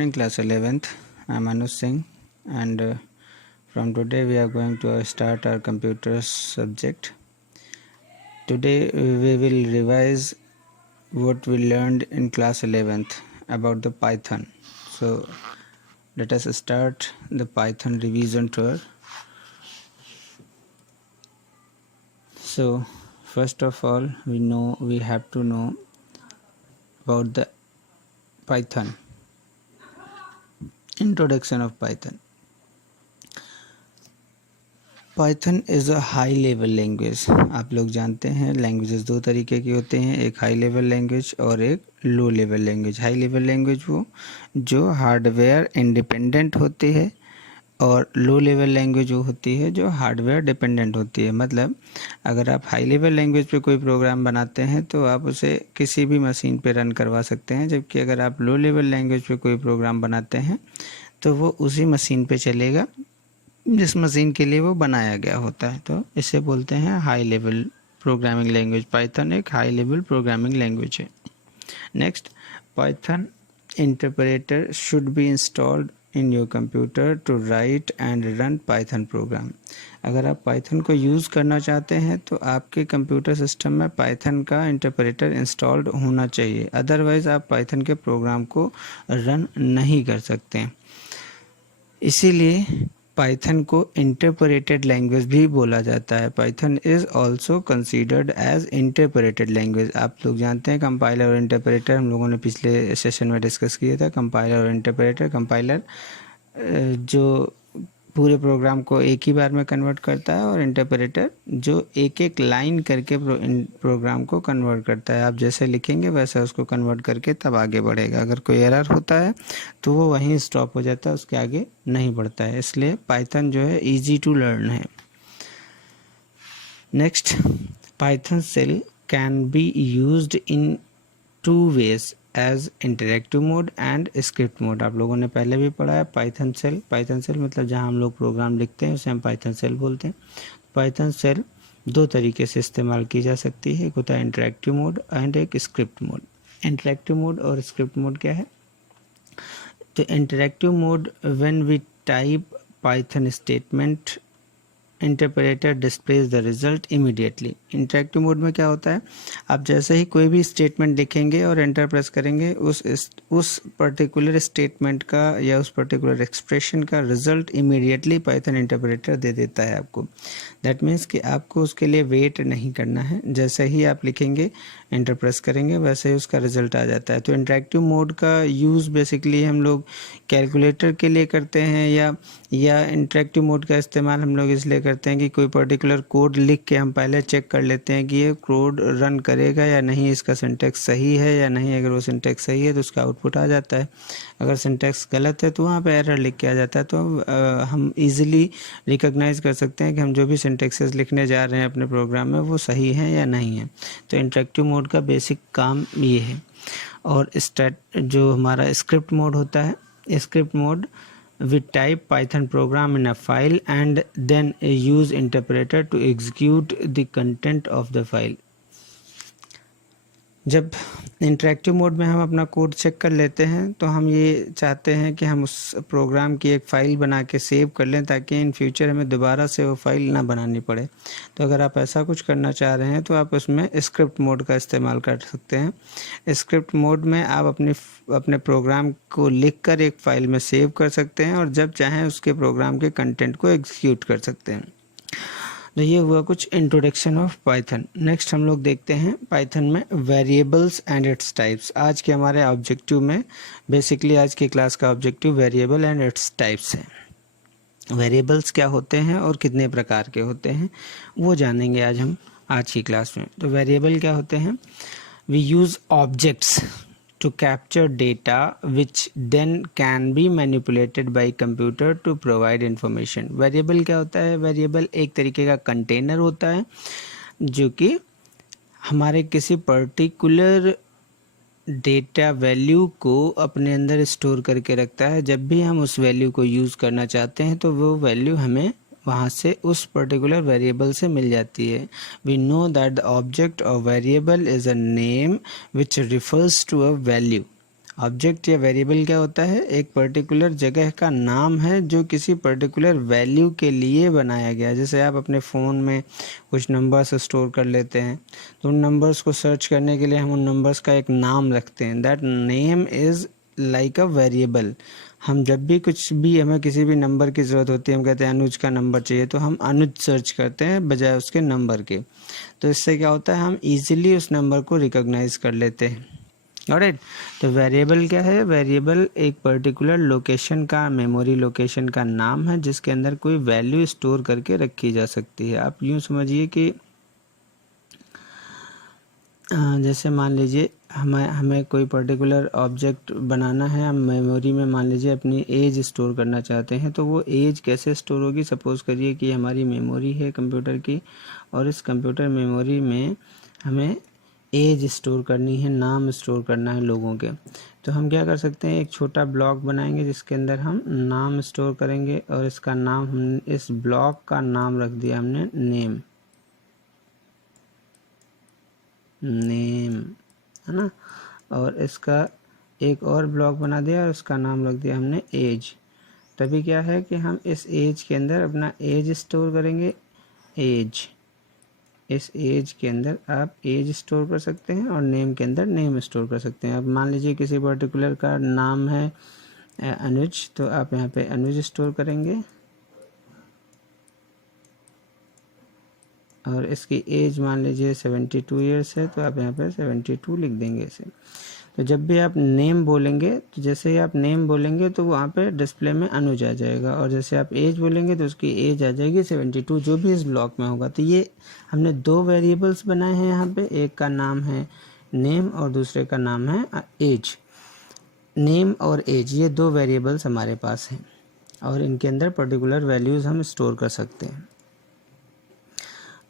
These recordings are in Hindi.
In class 11th, I am Anuj Singh, and from today we are going to start our computer subject. Today we will revise what we learned in class 11th about the Python. So let us start the Python revision tour. So first of all, we have to know about the Python. Introduction of Python. Python is a high level language. आप लोग जानते हैं लैंग्वेजेस दो तरीके की होते हैं, एक हाई लेवल लैंग्वेज और एक low level language. High level language वो जो हार्डवेयर इंडिपेंडेंट होती है और लो लेवल लैंग्वेज वो होती है जो हार्डवेयर डिपेंडेंट होती है। मतलब अगर आप हाई लेवल लैंग्वेज पे कोई प्रोग्राम बनाते हैं तो आप उसे किसी भी मशीन पे रन करवा सकते हैं, जबकि अगर आप लो लेवल लैंग्वेज पे कोई प्रोग्राम बनाते हैं तो वो उसी मशीन पे चलेगा जिस मशीन के लिए वो बनाया गया होता है। तो इसे बोलते हैं high level programming language. Python एक हाई लेवल प्रोग्रामिंग लैंग्वेज है। Next, Python interpreter should be installed in your computer to write and run Python program. अगर आप पाइथन को यूज़ करना चाहते हैं तो आपके कंप्यूटर सिस्टम में पाइथन का इंटरप्रेटर इंस्टॉल्ड होना चाहिए, अदरवाइज़ आप पाइथन के प्रोग्राम को रन नहीं कर सकते हैं। इसीलिए पाइथन को इंटरप्रेटेड लैंग्वेज भी बोला जाता है। Python is also considered as interpreted language. आप लोग जानते हैं कंपाइलर और इंटरप्रेटर हम लोगों ने पिछले सेशन में डिस्कस किया था। कंपाइलर और इंटरप्रेटर, कंपाइलर जो पूरे प्रोग्राम को एक ही बार में कन्वर्ट करता है और इंटरप्रेटर जो एक एक लाइन करके प्रोग्राम को कन्वर्ट करता है। आप जैसे लिखेंगे वैसे उसको कन्वर्ट करके तब आगे बढ़ेगा। अगर कोई एरर होता है तो वो वहीं स्टॉप हो जाता है, उसके आगे नहीं बढ़ता है। इसलिए पाइथन जो है इजी टू लर्न है। Next, Python shell can be used in 2 ways as interactive mode and script mode. आप लोगों ने पहले भी पढ़ा है पाइथन सेल। पाइथन सेल मतलब जहां हम लोग प्रोग्राम लिखते हैं उसे हम पाइथन सेल बोलते हैं। पाइथन सेल 2 तरीके से इस्तेमाल की जा सकती है, एक होता है इंटरेक्टिव मोड एंड एक स्क्रिप्ट मोड। इंटरेक्टिव मोड और स्क्रिप्ट मोड क्या है? तो interactive mode, when we type Python statement interpreter displays the result immediately. Interactive mode में क्या होता है, आप जैसे ही कोई भी स्टेटमेंट लिखेंगे और एंटर प्रेस करेंगे उस पर्टिकुलर स्टेटमेंट का या उस पर्टिकुलर एक्सप्रेशन का रिजल्ट इमीडिएटली पाइथन इंटरप्रेटर दे देता है आपको। दैट मीन्स कि आपको उसके लिए वेट नहीं करना है, जैसे ही आप लिखेंगे एंटर प्रेस करेंगे वैसे ही उसका रिजल्ट आ जाता है। तो इंटरेक्टिव मोड का यूज़ बेसिकली हम लोग कैलकुलेटर के लिए करते हैं या इंटरेक्टिव मोड का इस्तेमाल हम लोग इसलिए करते हैं कि कोई पर्टिकुलर कोड लिख के हम पहले चेक कर लेते हैं कि ये कोड रन करेगा या नहीं, इसका सिंटैक्स सही है या नहीं। अगर वो सिंटैक्स सही है तो उसका आउटपुट आ जाता है, अगर सिंटैक्स गलत है तो वहाँ पे एरर लिख के आ जाता है। तो हम इजीली रिकॉग्नाइज कर सकते हैं कि हम जो भी सिंटैक्सेस लिखने जा रहे हैं अपने प्रोग्राम में वो सही है या नहीं है। तो इंटरेक्टिव मोड का बेसिक काम ये है। और जो हमारा स्क्रिप्ट मोड होता है, script mode we type Python program in a file and then use interpreter to execute the content of the file। जब इंटरेक्टिव मोड में हम अपना कोड चेक कर लेते हैं तो हम ये चाहते हैं कि हम उस प्रोग्राम की एक फ़ाइल बना के सेव कर लें ताकि इन फ्यूचर हमें दोबारा से वो फाइल ना बनानी पड़े। तो अगर आप ऐसा कुछ करना चाह रहे हैं तो आप उसमें स्क्रिप्ट मोड का इस्तेमाल कर सकते हैं। स्क्रिप्ट मोड में आप अपने प्रोग्राम को लिखकर एक फ़ाइल में सेव कर सकते हैं और जब चाहें उसके प्रोग्राम के कंटेंट को एग्जीक्यूट कर सकते हैं। तो ये हुआ कुछ इंट्रोडक्शन ऑफ पाइथन। नेक्स्ट हम लोग देखते हैं पाइथन में वेरिएबल्स एंड इट्स टाइप्स। आज के हमारे ऑब्जेक्टिव में बेसिकली आज की क्लास का objective variable and its types है। वेरिएबल्स क्या होते हैं और कितने प्रकार के होते हैं वो जानेंगे आज हम आज की क्लास में। तो वेरिएबल क्या होते हैं? We use objects to capture data which then can be manipulated by computer to provide information। Variable क्या होता है? वेरिएबल एक तरीके का कंटेनर होता है जो कि हमारे किसी पर्टिकुलर डेटा वैल्यू को अपने अंदर स्टोर करके रखता है। जब भी हम उस वैल्यू को यूज़ करना चाहते हैं तो वो वैल्यू हमें वहाँ से उस पर्टिकुलर वेरिएबल से मिल जाती है। We know that the object और variable is a name which refers to a value. Object या वेरिएबल क्या होता है, एक पर्टिकुलर जगह का नाम है जो किसी पर्टिकुलर वैल्यू के लिए बनाया गया है। जैसे आप अपने फ़ोन में कुछ नंबर्स स्टोर कर लेते हैं, तो उन नंबर्स को सर्च करने के लिए हम उन नंबर्स का एक नाम रखते हैं। That name is like a variable. हम जब भी कुछ भी हमें किसी भी नंबर की ज़रूरत होती है, हम कहते हैं अनुज का नंबर चाहिए, तो हम अनुज सर्च करते हैं बजाय उसके नंबर के। तो इससे क्या होता है, हम इजीली उस नंबर को रिकॉग्नाइज कर लेते हैं। ऑलराइट, तो वेरिएबल क्या है, वेरिएबल एक पर्टिकुलर लोकेशन का, मेमोरी लोकेशन का नाम है जिसके अंदर कोई वैल्यू स्टोर करके रखी जा सकती है। आप यूँ समझिए कि जैसे मान लीजिए हमें कोई पर्टिकुलर ऑब्जेक्ट बनाना है, हम मेमोरी में मान लीजिए अपनी एज स्टोर करना चाहते हैं, तो वो एज कैसे स्टोर होगी। सपोज़ करिए कि हमारी मेमोरी है कंप्यूटर की, और इस कंप्यूटर मेमोरी में हमें एज स्टोर करनी है, नाम स्टोर करना है लोगों के। तो हम क्या कर सकते हैं, एक छोटा ब्लॉक बनाएंगे जिसके अंदर हम नाम स्टोर करेंगे, और इसका नाम, हम इस ब्लॉक का नाम रख दिया हमने नेम, है ना। और इसका एक और ब्लॉक बना दिया और उसका नाम रख दिया हमने एज। तभी क्या है कि हम इस एज के अंदर अपना एज स्टोर करेंगे, एज। इस एज के अंदर आप एज स्टोर कर सकते हैं और नेम के अंदर नेम स्टोर कर सकते हैं। अब मान लीजिए किसी पर्टिकुलर का नाम है अनुज, तो आप यहाँ पे अनुज स्टोर करेंगे, और इसकी एज मान लीजिए 72 ईयर्स है, तो आप यहाँ पे 72 लिख देंगे इसे। तो जब भी आप नेम बोलेंगे, तो जैसे ही आप नेम बोलेंगे तो वहाँ पे डिस्प्ले में अनुज आ जाएगा, और जैसे आप एज बोलेंगे तो उसकी एज आ जाएगी 72, जो भी इस ब्लॉक में होगा। तो ये हमने दो वेरिएबल्स बनाए हैं यहाँ पे, एक का नाम है नेम और दूसरे का नाम है एज। नेम और एज, ये दो वेरिएबल्स हमारे पास हैं, और इनके अंदर पर्टिकुलर वैल्यूज़ हम स्टोर कर सकते हैं।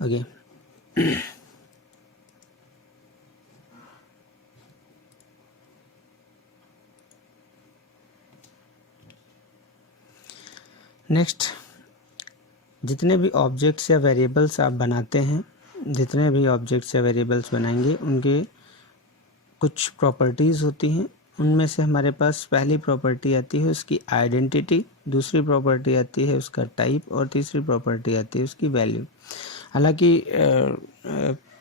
ओके नेक्स्ट, जितने भी ऑब्जेक्ट्स या वेरिएबल्स आप बनाते हैं, जितने भी ऑब्जेक्ट्स या वेरिएबल्स बनाएंगे उनके कुछ प्रॉपर्टीज़ होती हैं। उनमें से हमारे पास पहली प्रॉपर्टी आती है उसकी आइडेंटिटी, दूसरी प्रॉपर्टी आती है उसका टाइप, और तीसरी प्रॉपर्टी आती है उसकी वैल्यू। हालांकि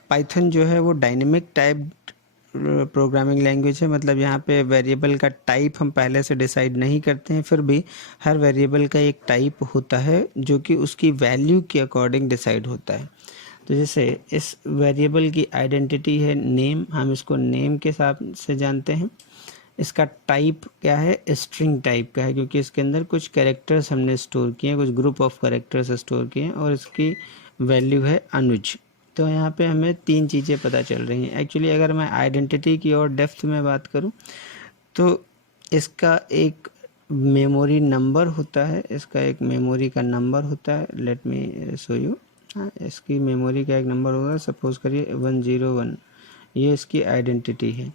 पाइथन जो है वो डायनेमिक टाइप प्रोग्रामिंग लैंग्वेज है, मतलब यहाँ पे वेरिएबल का टाइप हम पहले से डिसाइड नहीं करते हैं, फिर भी हर वेरिएबल का एक टाइप होता है जो कि उसकी वैल्यू के अकॉर्डिंग डिसाइड होता है। तो जैसे इस वेरिएबल की आइडेंटिटी है नेम, हम इसको नेम के हिसाब से जानते हैं। इसका टाइप क्या है, स्ट्रिंग टाइप का है, क्योंकि इसके अंदर कुछ कैरेक्टर्स हमने स्टोर किए हैं, कुछ ग्रुप ऑफ कैरेक्टर्स स्टोर किए हैं, और इसकी वैल्यू है अनुज। तो यहाँ पे हमें तीन चीज़ें पता चल रही हैं। एक्चुअली अगर मैं आइडेंटिटी की और डेप्थ में बात करूँ तो इसका एक मेमोरी नंबर होता है, इसका एक मेमोरी का नंबर होता है। Let me show you. हाँ, इसकी मेमोरी का एक नंबर होगा, सपोज़ करिए 101, ये इसकी आइडेंटिटी है।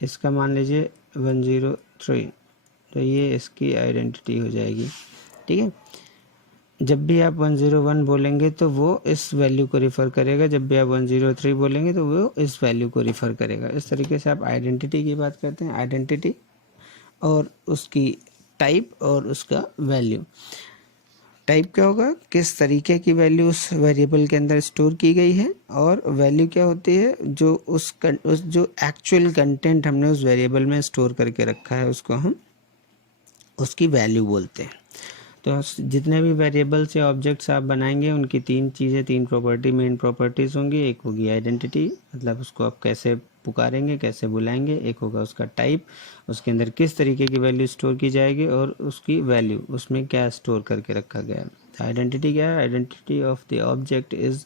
इसका मान लीजिए 103, तो ये इसकी आइडेंटिटी हो जाएगी। ठीक है, जब भी आप 101 बोलेंगे तो वो इस वैल्यू को रिफ़र करेगा, जब भी आप 103 बोलेंगे तो वो इस वैल्यू को रिफ़र करेगा। इस तरीके से आप आइडेंटिटी की बात करते हैं, आइडेंटिटी और उसकी टाइप और उसका वैल्यू। टाइप क्या होगा, किस तरीके की वैल्यू उस वेरिएबल के अंदर स्टोर की गई है, और वैल्यू क्या होती है, जो उस जो एक्चुअल कंटेंट हमने उस वेरिएबल में स्टोर करके रखा है उसको हम उसकी वैल्यू बोलते हैं। तो जितने भी वेरिएबल्स या ऑब्जेक्ट्स आप बनाएंगे उनकी तीन चीज़ें, तीन प्रॉपर्टी, मेन प्रॉपर्टीज़ होंगी। एक होगी आइडेंटिटी, मतलब उसको आप कैसे पुकारेंगे, कैसे बुलाएंगे। एक होगा उसका टाइप, उसके अंदर किस तरीके की वैल्यू स्टोर की जाएगी, और उसकी वैल्यू, उसमें क्या स्टोर करके रखा गया है। आइडेंटिटी क्या है, identity of the object is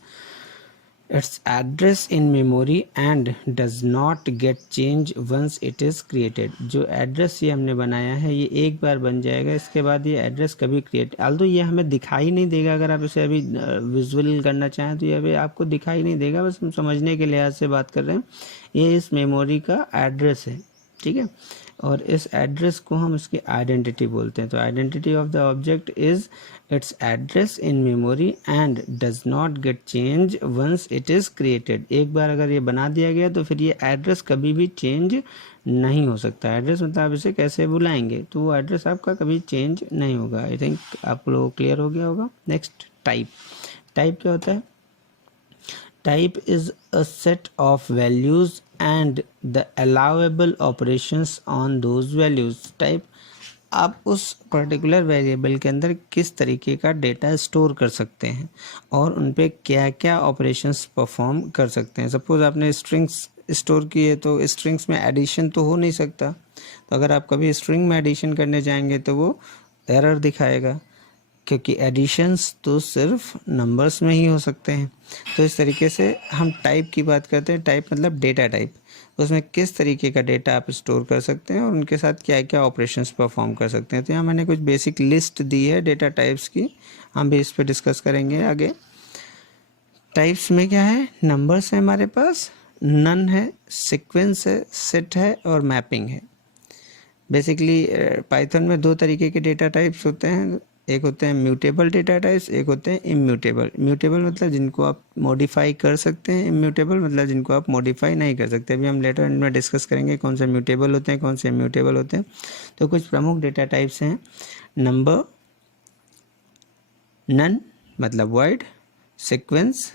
its address in memory and does not get change once it is created। जो एड्रेस ये हमने बनाया है ये एक बार बन जाएगा, इसके बाद ये एड्रेस कभी क्रिएट, आल्दो ये हमें दिखाई नहीं देगा। अगर आप इसे अभी विजुअल करना चाहें तो ये अभी आपको दिखाई नहीं देगा, बस हम समझने के लिहाज से बात कर रहे हैं। ये इस मेमोरी का एड्रेस है, ठीक है। और इस एड्रेस को हम इसकी आइडेंटिटी बोलते हैं। तो identity of the object is its address in memory and does not get change once it is created. एक बार अगर ये बना दिया गया तो फिर ये एड्रेस कभी भी चेंज नहीं हो सकता। एड्रेस मतलब आप इसे कैसे बुलाएंगे, तो वो एड्रेस आपका कभी चेंज नहीं होगा। आई थिंक आप लोग क्लियर हो गया होगा। Next type. टाइप क्या होता है? Type is a set of values and the allowable operations on those values. Type आप उस पर्टिकुलर वेरिएबल के अंदर किस तरीके का डेटा स्टोर कर सकते हैं और उन पे क्या क्या ऑपरेशंस परफॉर्म कर सकते हैं। सपोज आपने स्ट्रिंग्स स्टोर किए तो स्ट्रिंग्स में एडिशन तो हो नहीं सकता, तो अगर आप कभी स्ट्रिंग में एडिशन करने जाएंगे तो वो एरर दिखाएगा, क्योंकि एडिशंस तो सिर्फ नंबर्स में ही हो सकते हैं। तो इस तरीके से हम टाइप की बात करते हैं। टाइप मतलब डेटा टाइप, उसमें किस तरीके का डेटा आप स्टोर कर सकते हैं और उनके साथ क्या क्या ऑपरेशंस परफॉर्म कर सकते हैं। तो यहाँ मैंने कुछ बेसिक लिस्ट दी है डेटा टाइप्स की, हम भी इस पर डिस्कस करेंगे आगे। टाइप्स में क्या है? नंबर्स है हमारे पास, नन है, सीक्वेंस है, सेट है और मैपिंग है। बेसिकली पाइथन में दो तरीके के डेटा टाइप्स होते हैं, एक होते हैं म्यूटेबल डेटा टाइप्स, एक होते हैं इम्यूटेबल। म्यूटेबल मतलब जिनको आप मॉडिफाई कर सकते हैं, इम्यूटेबल मतलब जिनको आप मॉडिफाई नहीं कर सकते। अभी हम लेटर एंड में डिस्कस करेंगे कौन से म्यूटेबल होते हैं, कौन से इम्यूटेबल होते हैं। तो कुछ प्रमुख डेटा टाइप्स हैं। नंबर, नन मतलब wide, sequence,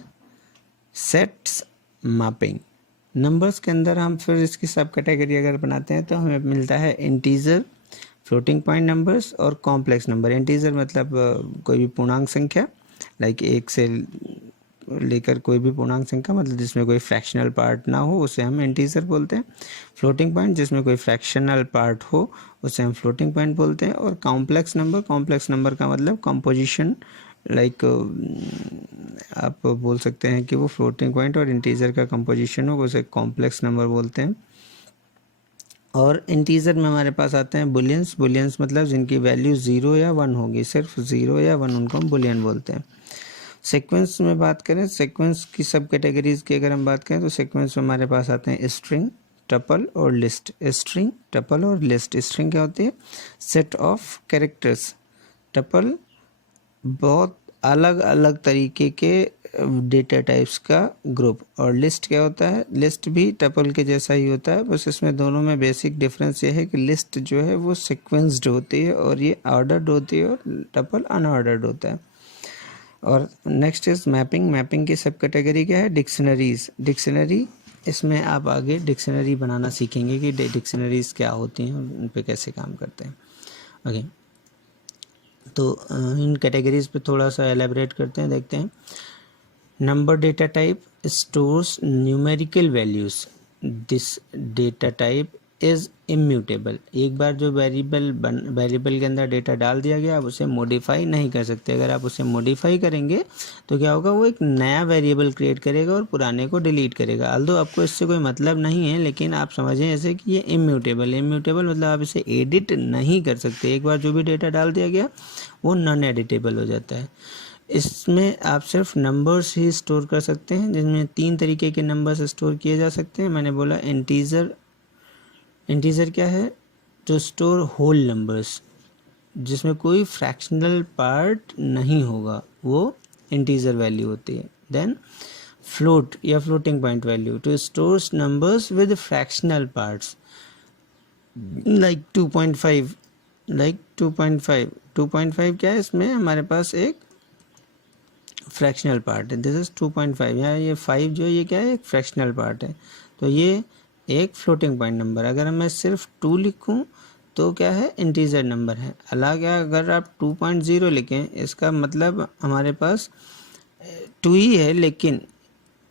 sets, mapping. Numbers के अंदर हम फिर इसकी सब कैटेगरी अगर बनाते हैं तो हमें मिलता है इंटीजर, फ्लोटिंग पॉइंट नंबर्स और कॉम्प्लेक्स नंबर। इंटीजर मतलब कोई भी पूर्णांक संख्या, लाइक एक से लेकर कोई भी पूर्णांक संख्या, मतलब जिसमें कोई फ्रैक्शनल पार्ट ना हो उसे हम इंटीजर बोलते हैं। फ्लोटिंग पॉइंट जिसमें कोई फ्रैक्शनल पार्ट हो उसे हम फ्लोटिंग पॉइंट बोलते हैं। और कॉम्प्लेक्स नंबर, कॉम्प्लेक्स नंबर का मतलब कंपोजिशन, लाइक आप बोल सकते हैं कि वो फ्लोटिंग पॉइंट और इंटीजर का कंपोजिशन हो, उसे कॉम्प्लेक्स नंबर बोलते हैं। और इंटीजर में हमारे पास आते हैं बुलियंस। बुलियंस मतलब जिनकी वैल्यू 0 या 1 होगी, सिर्फ 0 या 1, उनको हम बुलियन बोलते हैं। सीक्वेंस में बात करें, सीक्वेंस की सब कैटेगरीज की अगर हम बात करें तो सीक्वेंस में हमारे पास आते हैं स्ट्रिंग, टपल और लिस्ट। स्ट्रिंग, टपल और लिस्ट। स्ट्रिंग क्या होती है? Set of characters. टपल बहुत अलग अलग तरीके के डेटा टाइप्स का ग्रुप। और लिस्ट क्या होता है? लिस्ट भी टपल के जैसा ही होता है, बस इसमें दोनों में बेसिक डिफरेंस ये है कि लिस्ट जो है वो सीक्वेंस्ड होती है और ये ऑर्डर्ड होती है और टपल अनऑर्डर्ड होता है। और नेक्स्ट इज मैपिंग। मैपिंग की सब कैटेगरी क्या है? डिक्शनरीज। डिक्शनरी, इसमें आप आगे डिक्शनरी बनाना सीखेंगे कि डिक्शनरीज क्या होती हैं और उन पर कैसे काम करते हैं। ओके, तो इन कैटेगरीज पे थोड़ा सा एलेबरेट करते हैं, देखते हैं। Number data type stores numerical values. This data type is immutable. एक बार जो वेरिएबल के अंदर डेटा डाल दिया गया, आप उसे मॉडिफाई नहीं कर सकते। अगर आप उसे मॉडिफाई करेंगे तो क्या होगा? वो एक नया वेरिएबल क्रिएट करेगा और पुराने को डिलीट करेगा। अल्दो आपको इससे कोई मतलब नहीं है, लेकिन आप समझें ऐसे कि ये इम्यूटेबल। इम्यूटेबल मतलब आप इसे एडिट नहीं कर सकते। एक बार जो भी डेटा डाल दिया गया वो नॉन एडिटेबल हो जाता है। इसमें आप सिर्फ नंबर्स ही स्टोर कर सकते हैं, जिसमें 3 तरीके के नंबर्स स्टोर किए जा सकते हैं। मैंने बोला इंटीजर। इंटीजर क्या है? टू स्टोर होल नंबर्स, जिसमें कोई फ्रैक्शनल पार्ट नहीं होगा, वो इंटीजर वैल्यू होती है। देन फ्लोट या floating point value, to store numbers with fractional parts, like 2.5। Like 2.5, 2.5 क्या है? इसमें हमारे पास एक फ्रैक्शनल पार्ट है। This is 2.5। यहाँ ये 5 जो है ये क्या है? एक फ्रैक्शनल पार्ट है। तो ये एक फ्लोटिंग पॉइंट नंबर। अगर मैं सिर्फ 2 लिखूं तो क्या है? इंटीजर नंबर है। अलग अगर आप 2.0 लिखें, इसका मतलब हमारे पास 2 ही है, लेकिन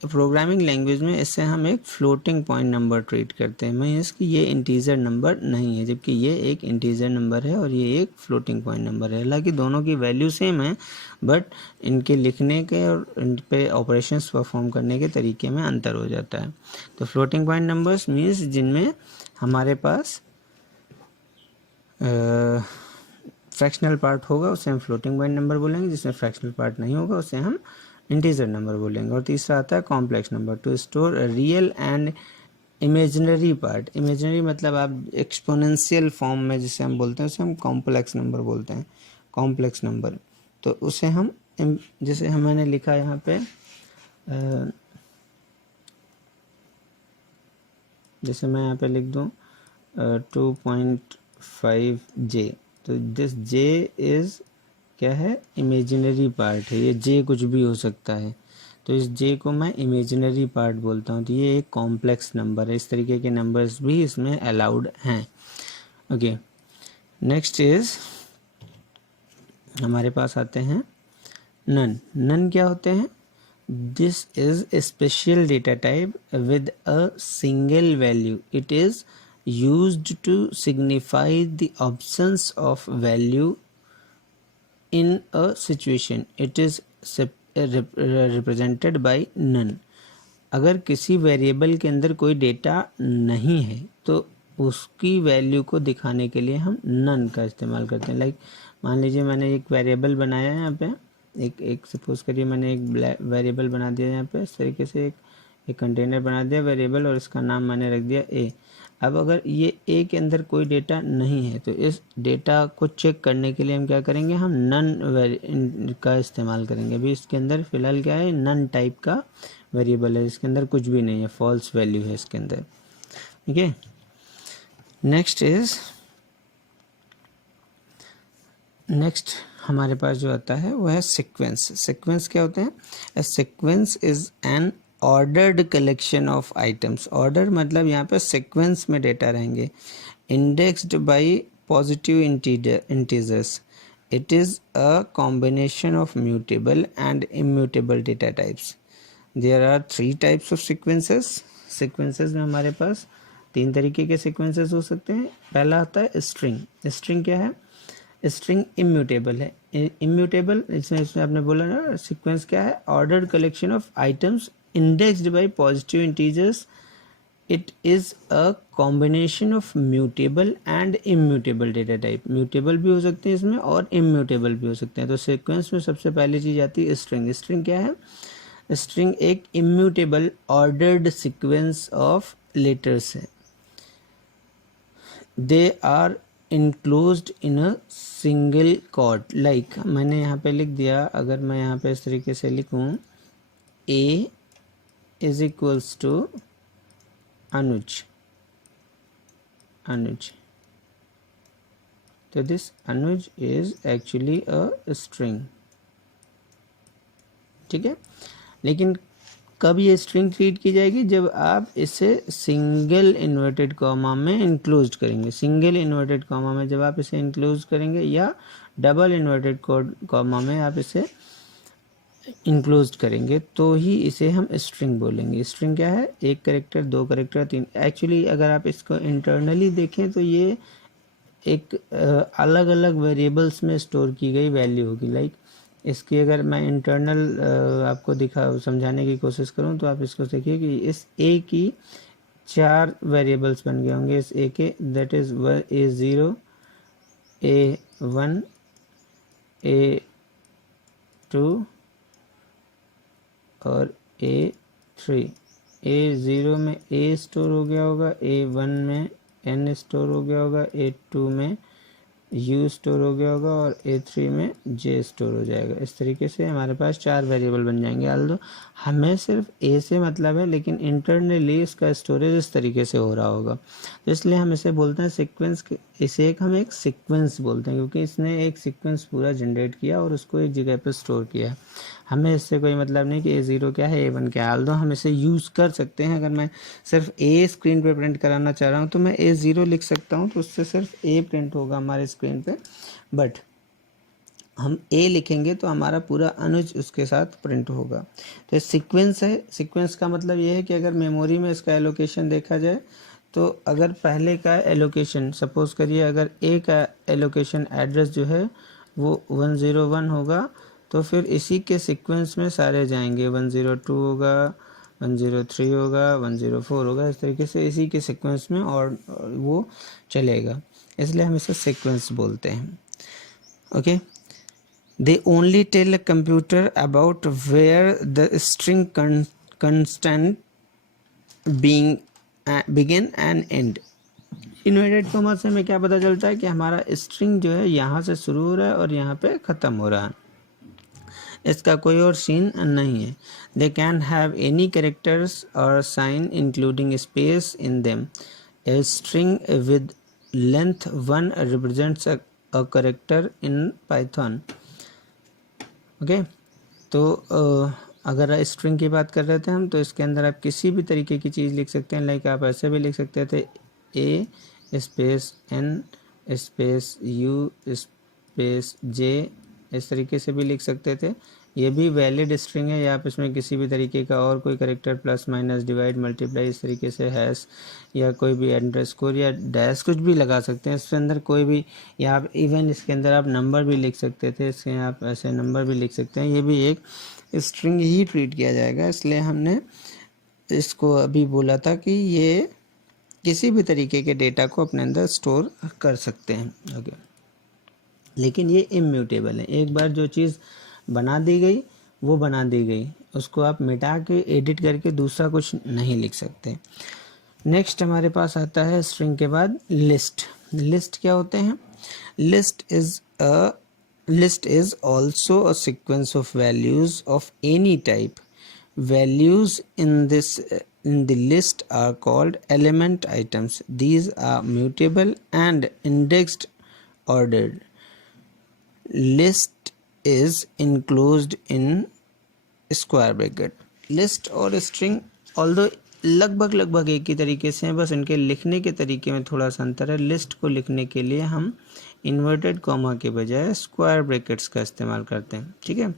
प्रोग्रामिंग लैंग्वेज में इससे हम एक फ्लोटिंग पॉइंट नंबर ट्रीट करते हैं। मीन्स कि ये इंटीजर नंबर नहीं है, जबकि ये एक इंटीजर नंबर है और ये एक फ्लोटिंग पॉइंट नंबर है। हालांकि दोनों की वैल्यू सेम है, बट इनके लिखने के और इन पे ऑपरेशंस परफॉर्म करने के तरीके में अंतर हो जाता है। तो फ्लोटिंग पॉइंट नंबर्स मीन्स जिनमें हमारे पास फ्रैक्शनल पार्ट होगा उसे हम फ्लोटिंग पॉइंट नंबर बोलेंगे, जिसमें फ्रैक्शनल पार्ट नहीं होगा उसे हम इंटीजर नंबर बोलेंगे। और तीसरा आता है complex number. To store real and imaginary मतलब आप एक्सपोनेंशियल फॉर्म में जिसे हम बोलते हैं उसे हम कॉम्प्लेक्स नंबर बोलते हैं, कॉम्प्लेक्स नंबर। तो उसे हम जैसे मैंने लिखा यहाँ पे जैसे मैं यहाँ पे लिख दूँ 2.5J, तो दिस J इज़ क्या है, इमेजिनरी पार्ट है, ये J कुछ भी हो सकता है, तो इस J को मैं इमेजिनरी पार्ट बोलता हूँ। तो ये एक कॉम्प्लेक्स नंबर है, इस तरीके के नंबर्स भी इसमें अलाउड हैं। ओके, नेक्स्ट इज हमारे पास आते हैं नन क्या होते हैं? This is a special data type with a single value, it is used to signify the absence of value in a situation, it is represented by none. अगर किसी वेरिएबल के अंदर कोई डेटा नहीं है तो उसकी वैल्यू को दिखाने के लिए हम नन का इस्तेमाल करते हैं। लाइक मान लीजिए मैंने एक वेरिएबल बनाया है यहाँ पे, एक सपोज करिए मैंने एक वेरिएबल बना दिया यहाँ पे, इस तरीके से एक कंटेनर बना दिया वेरिएबल और इसका नाम मैंने रख दिया ए। अब अगर ये ए के अंदर कोई डेटा नहीं है तो इस डेटा को चेक करने के लिए हम क्या करेंगे, हम नन का इस्तेमाल करेंगे। अभी इसके अंदर फ़िलहाल क्या है, नन टाइप का वेरिएबल है, इसके अंदर कुछ भी नहीं है, फॉल्स वैल्यू है इसके अंदर। ठीक है, नेक्स्ट हमारे पास जो आता है वो है सीक्वेंस। सीक्वेंस क्या होते हैं? A sequence is an ordered collection of items. Order मतलब यहाँ पे सीक्वेंस में डेटा रहेंगे, indexed by positive integers. It is a combination of mutable and immutable data types. There are 3 types of sequences. Sequences में हमारे पास 3 तरीके के सीक्वेंसेस हो सकते हैं। पहला आता है स्ट्रिंग। स्ट्रिंग क्या है? स्ट्रिंग इम्यूटेबल है। इम्यूटेबल इसमें आपने बोला ना, सीक्वेंस क्या है? Ordered collection of items indexed by positive integers. It is a combination of mutable and immutable data type. Mutable भी हो सकते हैं इसमें और इम्यूटेबल भी हो सकते हैं। तो सीक्वेंस में सबसे पहली चीज़ आती है स्ट्रिंग। स्ट्रिंग क्या है? स्ट्रिंग एक immutable ordered sequence of letters है। They are enclosed in a single quote. Like मैंने यहाँ पे लिख दिया, अगर मैं यहाँ पे इस तरीके से लिखूँ ए इज इक्वल्स टू अनुज, तो this Anuj is actually a string. ठीक है, लेकिन कब ये स्ट्रिंग ट्रीट की जाएगी? जब आप इसे सिंगल इन्वर्टेड कॉमा में इंक्लोज करेंगे। सिंगल इन्वर्टेड कॉमा में जब आप इसे इंक्लोज करेंगे या डबल इन्वर्टेड कॉमा में आप इसे इंक्लोज करेंगे तो ही इसे हम स्ट्रिंग बोलेंगे। स्ट्रिंग क्या है? 1 कैरेक्टर, 2 कैरेक्टर, 3। एक्चुअली अगर आप इसको इंटरनली देखें तो ये एक अलग अलग वेरिएबल्स में स्टोर की गई वैल्यू होगी। लाइक इसकी अगर मैं इंटरनल आपको समझाने की कोशिश करूं तो आप इसको देखिए कि इस ए की 4 वेरिएबल्स बन गए होंगे इस ए के, that is A0, A1, A2 और A3। A0 में A स्टोर हो गया होगा, A1 में N स्टोर हो गया होगा, A2 में U स्टोर हो गया होगा और A3 में J स्टोर हो जाएगा। इस तरीके से हमारे पास 4 वेरिएबल बन जाएंगे। although हमें सिर्फ A से मतलब है, लेकिन इंटरनली इसका स्टोरेज इस तरीके से हो रहा होगा, तो इसलिए हम इसे बोलते हैं सीक्वेंस। इसे हम एक सीक्वेंस बोलते हैं क्योंकि इसने एक सीक्वेंस पूरा जनरेट किया और उसको एक जगह पर स्टोर किया। हमें इससे कोई मतलब नहीं कि A0 क्या है, A1 क्या है। although हम इसे यूज़ कर सकते हैं। अगर मैं सिर्फ A स्क्रीन पे प्रिंट कराना चाह रहा हूँ तो मैं A0 लिख सकता हूँ, तो उससे सिर्फ A प्रिंट होगा हमारे स्क्रीन पे। बट हम A लिखेंगे तो हमारा पूरा अनुज उसके साथ प्रिंट होगा। तो ये सीक्वेंस है। सीक्वेंस का मतलब ये है कि अगर मेमोरी में इसका एलोकेशन देखा जाए तो अगर पहले का एलोकेशन, सपोज करिए अगर A का एलोकेशन एड्रेस जो है वो 101 होगा, तो फिर इसी के सीक्वेंस में सारे जाएंगे। 102 होगा, 103 होगा, 104 होगा, इस तरीके से इसी के सीक्वेंस में और वो चलेगा, इसलिए हम इसे सीक्वेंस बोलते हैं। Okay, they only tell a computer about where the string constant being begin and and. Inverted comma से हमें क्या पता चलता है कि हमारा स्ट्रिंग जो है यहाँ से शुरू हो रहा है और यहाँ पे ख़त्म हो रहा है, इसका कोई और सीन नहीं है। They can have any characters और sign including space in them. A string with length 1 represents a character in Python. Okay, तो अगर स्ट्रिंग की बात कर रहे थे हम, तो इसके अंदर आप किसी भी तरीके की चीज़ लिख सकते हैं। लाइक आप ऐसे भी लिख सकते थे A space N space U space J, इस तरीके से भी लिख सकते थे। ये भी वैलिड स्ट्रिंग है, या आप इसमें किसी भी तरीके का और कोई character plus minus divide multiply इस तरीके से हैश या कोई भी अंडरस्कोर या डैश कुछ भी लगा सकते हैं इसके अंदर कोई भी, या आप इवन इसके अंदर आप नंबर भी लिख सकते थे, इसके आप ऐसे नंबर भी लिख सकते हैं। ये भी एक स्ट्रिंग ही ट्रीट किया जाएगा, इसलिए हमने इसको अभी बोला था कि ये किसी भी तरीके के डेटा को अपने अंदर स्टोर कर सकते हैं। ओके, लेकिन ये इम्यूटेबल है। एक बार जो चीज़ बना दी गई वो बना दी गई, उसको आप मिटा के एडिट करके दूसरा कुछ नहीं लिख सकते। नेक्स्ट हमारे पास आता है स्ट्रिंग के बाद लिस्ट। लिस्ट क्या होते हैं? List is also a sequence of values of any type. Values in the list are called element items. These are mutable and indexed ordered. List is enclosed in square bracket. List और string although लगभग एक ही तरीके से हैं, बस इनके लिखने के तरीके में थोड़ा सा अंतर है। लिस्ट को लिखने के लिए हम इन्वर्टेड कॉमा के बजाय स्क्वायर ब्रैकेट्स का इस्तेमाल करते हैं। ठीक है,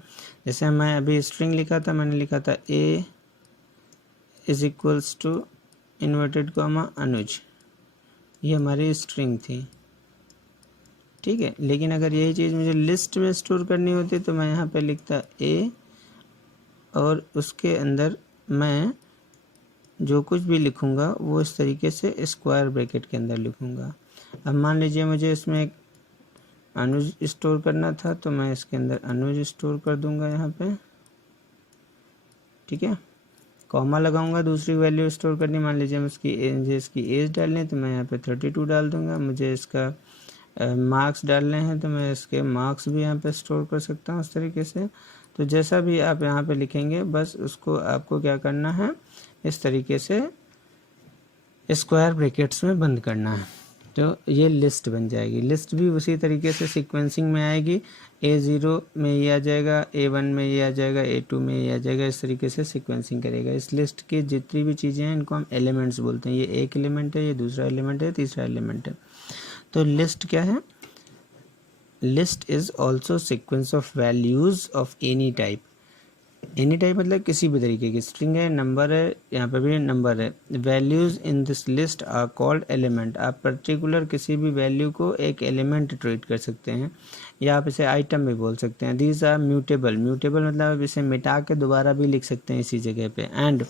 जैसे मैं अभी स्ट्रिंग लिखा था, मैंने लिखा था a is equals to inverted comma Anuj, ये हमारी स्ट्रिंग थी। ठीक है, लेकिन अगर यही चीज़ मुझे लिस्ट में स्टोर करनी होती तो मैं यहाँ पे लिखता ए और उसके अंदर मैं जो कुछ भी लिखूँगा वो इस तरीके से स्क्वायर ब्रैकेट के अंदर लिखूँगा। अब मान लीजिए मुझे इसमें एक अनुज स्टोर करना था, तो मैं इसके अंदर अनुज स्टोर कर दूँगा यहाँ पे। ठीक है, कॉमा लगाऊंगा, दूसरी वैल्यू स्टोर करनी, मान लीजिए मुझे इसकी एज डालनी है तो मैं यहाँ पे 32 डाल दूंगा। मुझे इसका मार्क्स डालने हैं तो मैं इसके मार्क्स भी यहाँ पे स्टोर कर सकता हूँ इस तरीके से। तो जैसा भी आप यहाँ पे लिखेंगे बस उसको आपको क्या करना है, इस तरीके से स्क्वायर ब्रैकेट्स में बंद करना है, तो ये लिस्ट बन जाएगी। लिस्ट भी उसी तरीके से सीक्वेंसिंग में आएगी। A0 में ये आ जाएगा, A1 में ये आ जाएगा, A2 में ये आ जाएगा, इस तरीके से सीक्वेंसिंग करेगा। इस लिस्ट की जितनी भी चीज़ें हैं इनको हम एलिमेंट्स बोलते हैं। ये एक एलिमेंट है, ये दूसरा एलिमेंट है, तीसरा एलिमेंट है। तो लिस्ट क्या है? List is also sequence of values of any type. Any type मतलब किसी भी तरीके की, स्ट्रिंग है, नंबर है, यहाँ पे भी नंबर है। Values in this list are called element. आप पर्टिकुलर किसी भी वैल्यू को एक एलिमेंट ट्रीट कर सकते हैं, या आप इसे आइटम भी बोल सकते हैं। These are mutable. म्यूटेबल मतलब आप इसे मिटा के दोबारा भी लिख सकते हैं इसी जगह पे। एंड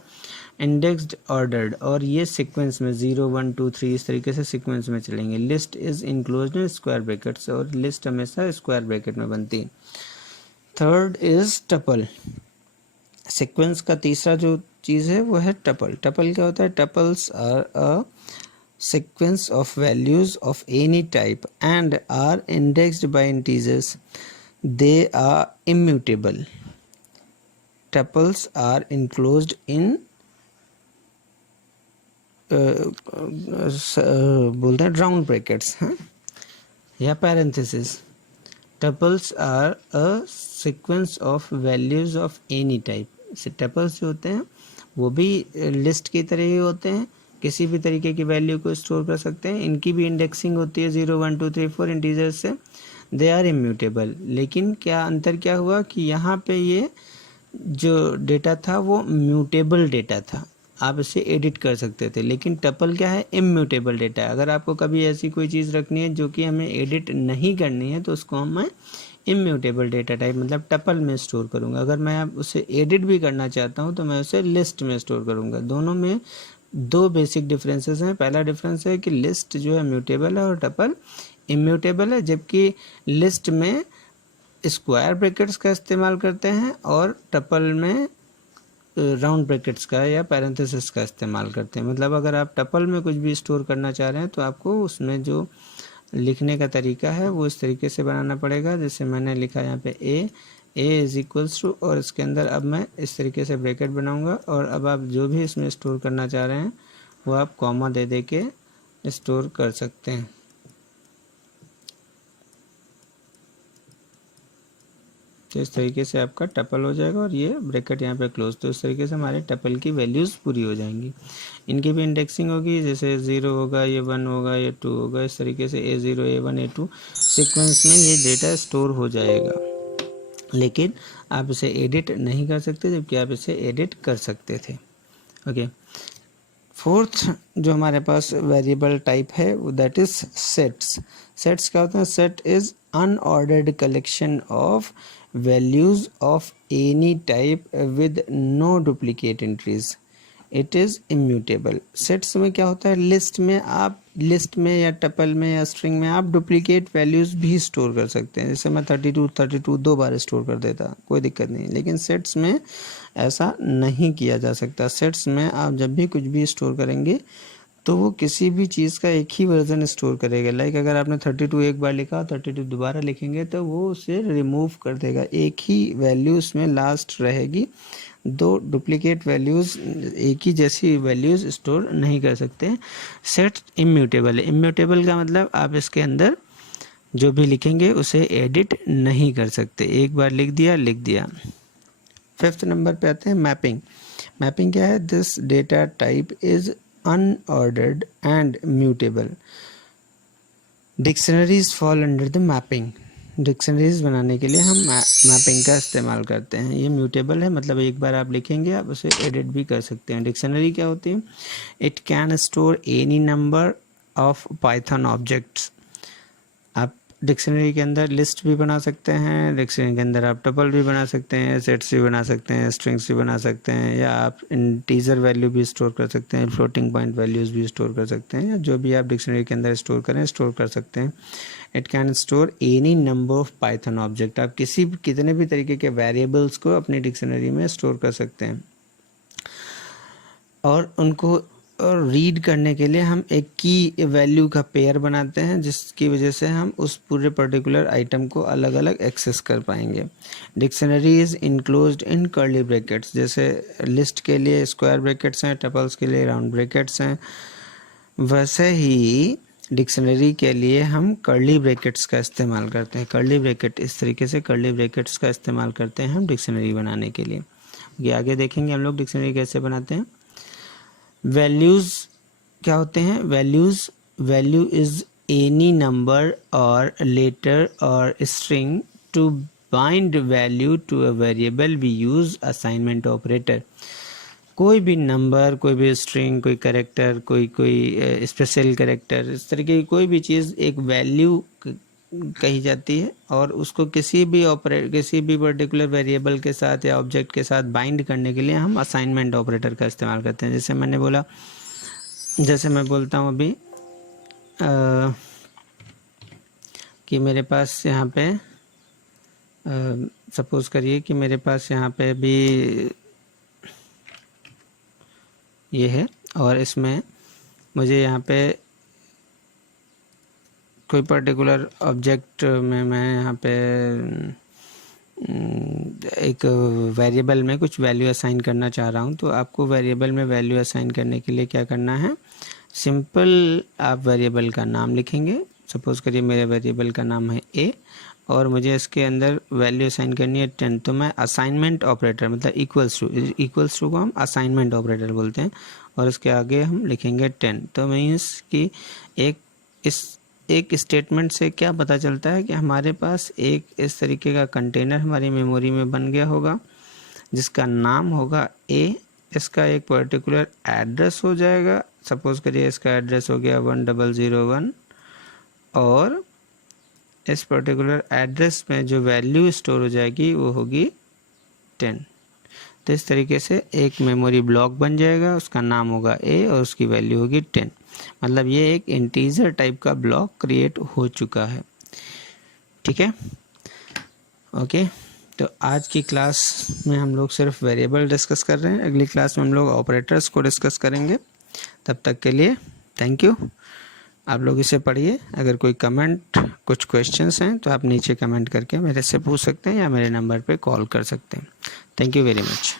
इंडेक्स्ड ऑर्डर्ड, और ये सीक्वेंस में 0 1 2 3 इस तरीके से सीक्वेंस में चलेंगे। List is enclosed in square brackets, और लिस्ट हमेशा स्क्वायर ब्रैकेट में बनती है। Third is tuple. सीक्वेंस का तीसरा जो चीज़ है वो है टपल। टपल क्या होता है? Tuples are a sequence of values of any type and are indexed by integers. They are immutable. Tuples are enclosed in बोलते हैं राउंड ब्रैकेट्स हैं या parenthesis. Tuples are a sequence of values of any type. Tuples जो होते हैं वो भी लिस्ट की तरह ही होते हैं, किसी भी तरीके की वैल्यू को स्टोर कर सकते हैं। इनकी भी इंडेक्सिंग होती है 0 1 2 3 4 इंटीजर्स से। They are immutable. लेकिन क्या अंतर क्या हुआ कि यहाँ पे ये जो डेटा था वो म्यूटेबल डेटा था, आप इसे एडिट कर सकते थे। लेकिन टपल क्या है? इम्यूटेबल डेटा है। अगर आपको कभी ऐसी कोई चीज़ रखनी है जो कि हमें एडिट नहीं करनी है तो उसको मैं इम्यूटेबल डेटा टाइप मतलब टपल में स्टोर करूँगा। अगर मैं अब उसे एडिट भी करना चाहता हूँ तो मैं उसे लिस्ट में स्टोर करूँगा। दोनों में दो बेसिक डिफरेंसेस हैं। पहला डिफरेंस है कि लिस्ट जो है म्यूटेबल है और टपल इम्यूटेबल है, जबकि लिस्ट में स्क्वायर ब्रैकेट्स का इस्तेमाल करते हैं और टपल में राउंड ब्रैकेट्स का या पैरेंथेसिस का इस्तेमाल करते हैं। मतलब अगर आप टपल में कुछ भी स्टोर करना चाह रहे हैं तो आपको उसमें जो लिखने का तरीका है वो इस तरीके से बनाना पड़ेगा। जैसे मैंने लिखा यहाँ पे ए इज इक्वल्स टू, और इसके अंदर अब मैं इस तरीके से ब्रैकेट बनाऊंगा, और अब आप जो भी इसमें स्टोर करना चाह रहे हैं वो आप कॉमा दे दे के स्टोर कर सकते हैं। तो इस तरीके से आपका टपल हो जाएगा और ये ब्रैकेट यहाँ पे क्लोज। तो इस तरीके से हमारे टपल की वैल्यूज़ पूरी हो जाएंगी। इनकी भी इंडेक्सिंग होगी, जैसे 0 होगा, ये 1 होगा, ये 2 होगा, इस तरीके से A0 A1 A2 सीक्वेंस में ये डेटा स्टोर हो जाएगा। लेकिन आप इसे एडिट नहीं कर सकते, जबकि आप इसे एडिट कर सकते थे। ओके, फोर्थ जो हमारे पास वेरिएबल टाइप है वो दैट इज सेट्स। सेट्स क्या होता है? Set is unordered collection of values of any type with no duplicate entries. It is immutable. Sets में क्या होता है? लिस्ट में या टपल में या स्ट्रिंग में आप डुप्लीकेट वैल्यूज़ भी स्टोर कर सकते हैं। जैसे मैं 32 दो बार स्टोर कर देता, कोई दिक्कत नहीं। लेकिन सेट्स में ऐसा नहीं किया जा सकता। सेट्स में आप जब भी कुछ भी स्टोर करेंगे तो वो किसी भी चीज़ का एक ही वर्जन स्टोर करेगा। लाइक अगर आपने 32 एक बार लिखा, 32 दोबारा लिखेंगे तो वो उसे रिमूव कर देगा। एक ही वैल्यू उसमें लास्ट रहेगी। दो डुप्लीकेट वैल्यूज़, एक ही जैसी वैल्यूज़ स्टोर नहीं कर सकते। सेट इम्यूटेबल है। इम्यूटेबल का मतलब आप इसके अंदर जो भी लिखेंगे उसे एडिट नहीं कर सकते। एक बार लिख दिया। फिफ्थ नंबर पे आते हैं मैपिंग। मैपिंग क्या है? This data type is unordered and mutable. Dictionaries fall under the mapping. Dictionaries बनाने के लिए हम मैपिंग का इस्तेमाल करते हैं। ये म्यूटेबल है, मतलब एक बार आप लिखेंगे आप उसे एडिट भी कर सकते हैं। डिक्शनरी क्या होती है? It can store any number of Python objects. आप डिक्शनरी के अंदर लिस्ट भी बना सकते हैं, डिक्शनरी के अंदर आप टपल भी बना सकते हैं, सेट्स भी बना सकते हैं, स्ट्रिंग्स भी बना सकते हैं, या आप इंटीजर वैल्यू भी स्टोर कर सकते हैं, फ्लोटिंग पॉइंट वैल्यूज़ भी स्टोर कर सकते हैं, या जो भी आप डिक्शनरी के अंदर स्टोर कर सकते हैं। It can store any number of Python object. आप कितने भी तरीके के वेरिएबल्स को अपनी डिक्शनरी में स्टोर कर सकते हैं, और उनको रीड करने के लिए हम एक की वैल्यू का पेयर बनाते हैं, जिसकी वजह से हम उस पूरे पर्टिकुलर आइटम को अलग अलग एक्सेस कर पाएंगे। Dictionary is enclosed in curly brackets. जैसे लिस्ट के लिए स्क्वायर ब्रैकेट्स हैं, टपल्स के लिए राउंड ब्रैकेट्स हैं, वैसे ही डिक्शनरी के लिए हम कर्ली ब्रैकेट्स का इस्तेमाल करते हैं। कर्ली ब्रैकेट, इस तरीके से कर्ली ब्रैकेट्स का इस्तेमाल करते हैं हम डिक्शनरी बनाने के लिए। ये आगे देखेंगे हम लोग डिक्शनरी कैसे बनाते हैं। वैल्यूज़ क्या होते हैं? वैल्यू इज एनी नंबर और लेटर और string to bind value to a variable we use assignment operator. कोई भी नंबर, कोई भी स्ट्रिंग, कोई कैरेक्टर, कोई स्पेशल कैरेक्टर, इस तरीके की कोई भी चीज़ एक वैल्यू कही जाती है, और उसको किसी भी पर्टिकुलर वेरिएबल के साथ या ऑब्जेक्ट के साथ बाइंड करने के लिए हम असाइनमेंट ऑपरेटर का इस्तेमाल करते हैं। जैसे मैं बोलता हूँ अभी कि मेरे पास यहाँ पे सपोज करिए कि मेरे पास यहाँ पे भी ये है, और इसमें मुझे यहाँ पे कोई पर्टिकुलर ऑब्जेक्ट में मैं यहाँ पे एक वेरिएबल में कुछ वैल्यू असाइन करना चाह रहा हूँ। तो आपको वेरिएबल में वैल्यू असाइन करने के लिए क्या करना है? सिंपल आप वेरिएबल का नाम लिखेंगे। सपोज करिए मेरे वेरिएबल का नाम है ए, और मुझे इसके अंदर वैल्यू असाइन करनी है 10। तो मैं असाइनमेंट ऑपरेटर, मतलब इक्वल्स टू को हम असाइनमेंट ऑपरेटर बोलते हैं, और इसके आगे हम लिखेंगे 10। तो मीन्स कि एक स्टेटमेंट से क्या पता चलता है कि हमारे पास एक इस तरीके का कंटेनर हमारी मेमोरी में बन गया होगा, जिसका नाम होगा ए। इसका एक पर्टिकुलर एड्रेस हो जाएगा। सपोज करिए इसका एड्रेस हो गया 1001, और इस पर्टिकुलर एड्रेस में जो वैल्यू स्टोर हो जाएगी वो होगी 10। तो इस तरीके से एक मेमोरी ब्लॉक बन जाएगा, उसका नाम होगा ए और उसकी वैल्यू होगी 10। मतलब ये एक इंटीजर टाइप का ब्लॉक क्रिएट हो चुका है। ठीक है, ओके। तो आज की क्लास में हम लोग सिर्फ वेरिएबल डिस्कस कर रहे हैं, अगली क्लास में हम लोग ऑपरेटर्स को डिस्कस करेंगे। तब तक के लिए थैंक यू। आप लोग इसे पढ़िए, अगर कोई कमेंट कुछ क्वेश्चंस हैं तो आप नीचे कमेंट करके मेरे से पूछ सकते हैं या मेरे नंबर पे कॉल कर सकते हैं। Thank you very much.